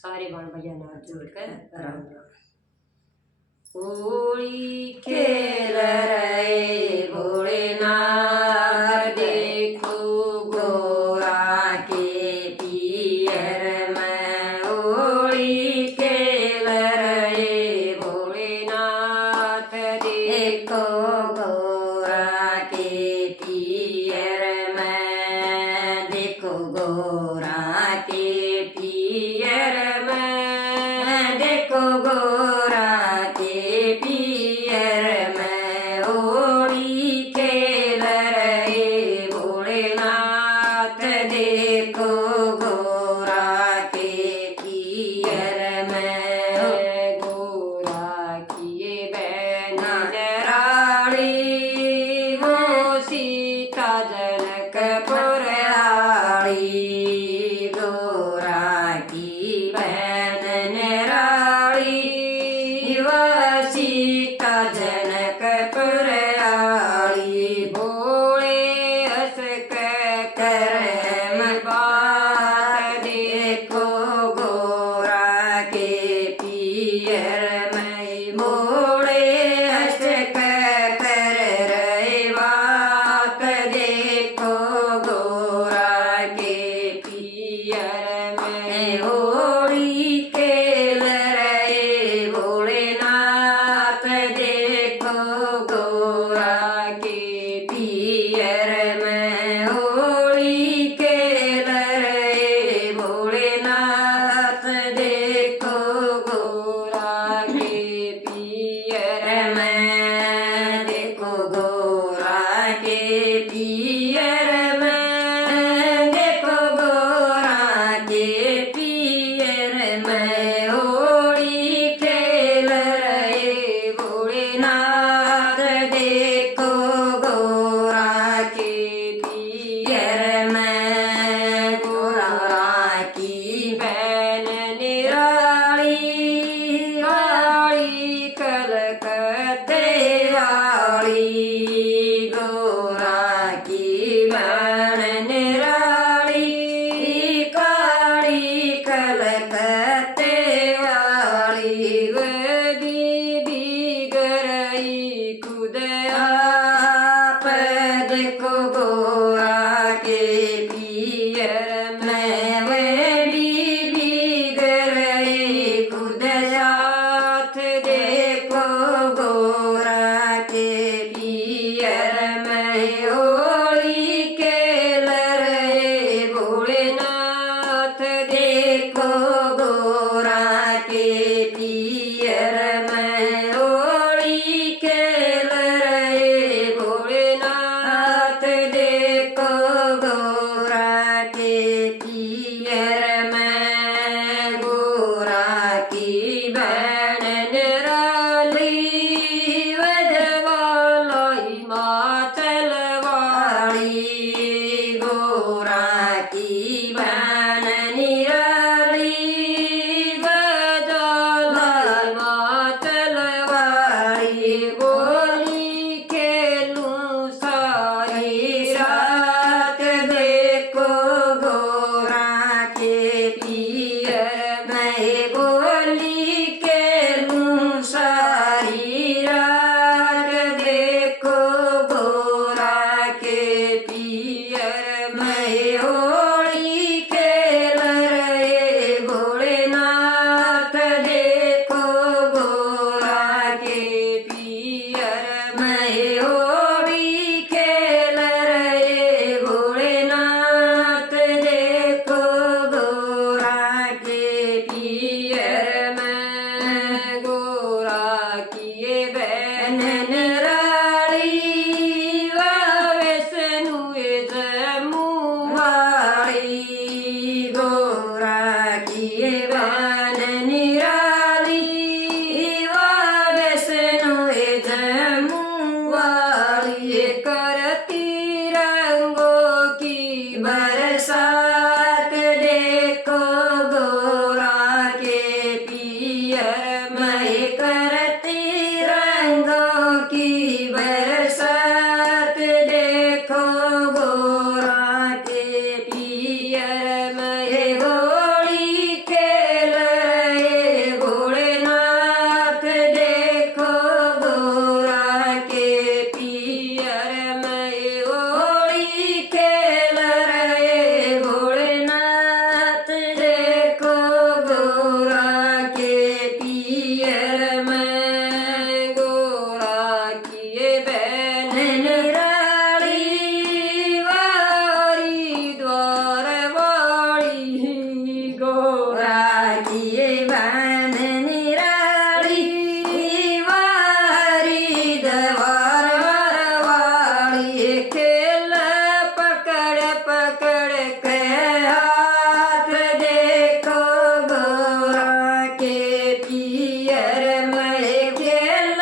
सारे बाण भैया नाथ जोड़कर राम राम। होली खेल रहे भोलेनाथ, देखो गोरा के पियर में। होली खेल रहे भोलेनाथ, देखो गोरा के पियर में। देखो गोरा के पियर में, देखो गोरा के पियर में। होली खेल रहे भोलेनाथ, देखो गोरा के पियर में। गोरा किए बहन रानी, वो सीता जनकपुर आई। गोरा की बहन रानी, वह सीता जनकपुर आई। भोले हंस कर बात, देखो गोरा के पियर में। भोले हंस कर रहे बात, देखो गोरा के पियर में। होली खेल रहे भोलेनाथ, देखो गोरा के पियर में। होली खेल रहे भोलेनाथ, देखो गोरा के पियर में। देखो गोरा के पियर में, देखो गोरा के पियर में। होली खेल रहे भोलेनाथ, देखो गोरा के पियर में। गोरा की बहन निराली, वाली कलकत्ते वाली। गोरा की बहन निराली, काली कलकत्ते वाली। वह बीबी गरई खुद आप, देखो गोरा के पियर में। वह बीबी गरई खुद साथ, देखो गोरा के पियर में। होली खेल रहे भोलेनाथ, देखो गोरा के पियर में। होली खेल रहे भोलेनाथ, देखो गोरा के पियर में। गोरा की बहन निराली, वधवालाई हिमाचल वाली। गोरा की बहन निराली, वधवालाई हिमाचल वाली। होली खेलूं सारी रात, देखो गोरा के पियर में। होली खेलूं सारी रात, देखो गोरा के पियर में। होली खेल रहे भोलेनाथ, देखो गोरा के पियर में। होली खेल रहे भोलेनाथ, देखो गोरा के पियर में। गोरा किए बहन निराली, वह वैष्णु जम्मू वाली। गोरा किए बहन निराली, वह वैष्णु जम्मू वाली। करती रंगों की बरसात, देखो गोरा के पियर में। करती रंगों की बरसात, देखो गोरा के पियर में। होली खेल किए बहन निराली वारी दवार वाली खेल पकड़ पकड़ के हाथ देखो गोरा के पियर में खेल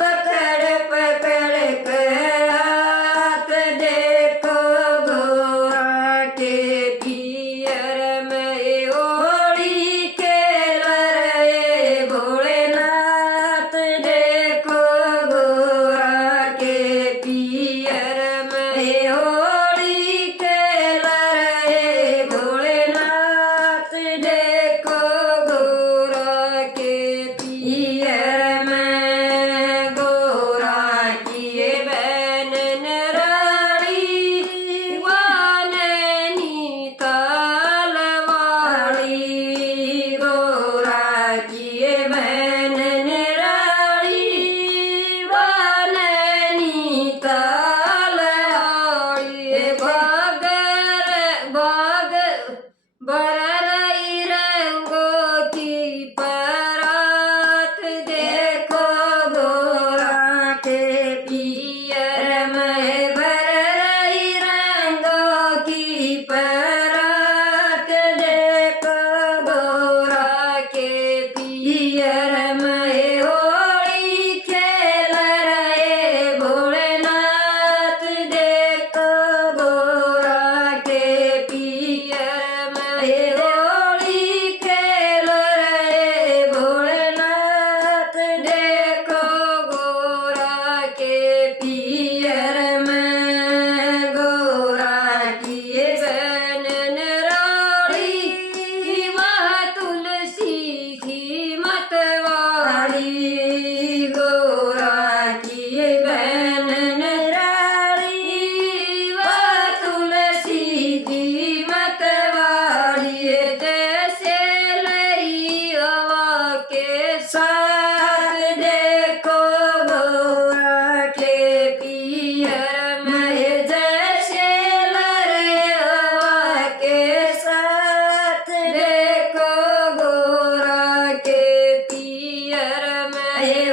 पकड़ पकड़ के हाथ देखो गोरा के पियर में होली खेल रे भोलेनाथ देखो गोरा के पियर में होली खेल रे भोलेनाथ देखो गोरा के पियर में गोरा किए बहन नराड़ी वाननी तलवाड़ी गोरा किए बहन नराड़ी वाननी तलवाड़ी बररई रंगों की परात देखो गोरा के पियर में बररई रंगों की परात देखो गोरा के पियर में होली खेल रहे भोलेनाथ देखो गोरा के पियर में होली खेल रहे भोलेनाथ देखो गोरा के पियर में गोरा किए बहन नराड़ी वह तुलसी की मतवाली गोरा किए बहन नराड़ी वह तुलसी की मतवाली जैसे लरी हवा के साथ देखो गोरा के पियर में जैसे लरे हवा के साथ देखो गोरा के पियर में